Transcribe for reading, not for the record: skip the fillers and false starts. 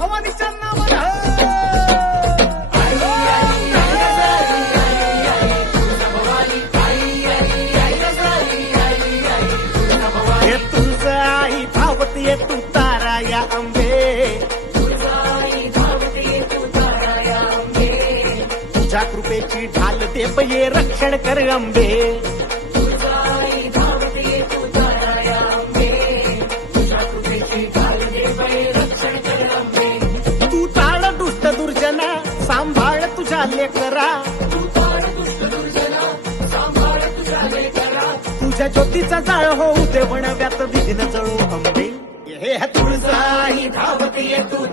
भवानीच्या नावानं हे तुझं आई धावत ये तू तारा या अंबे तुझ्या कृपेची ढाल दे ये रक्षण कर अंबे तू ताळ दुष्ट दुर्जना सांभाळ तुझ्या लेकरा तुझ्या ज्योतीचा जाळ होऊ दे वणव्यात विघ्न जळू अंबे हे तुळजाई धावत ये तू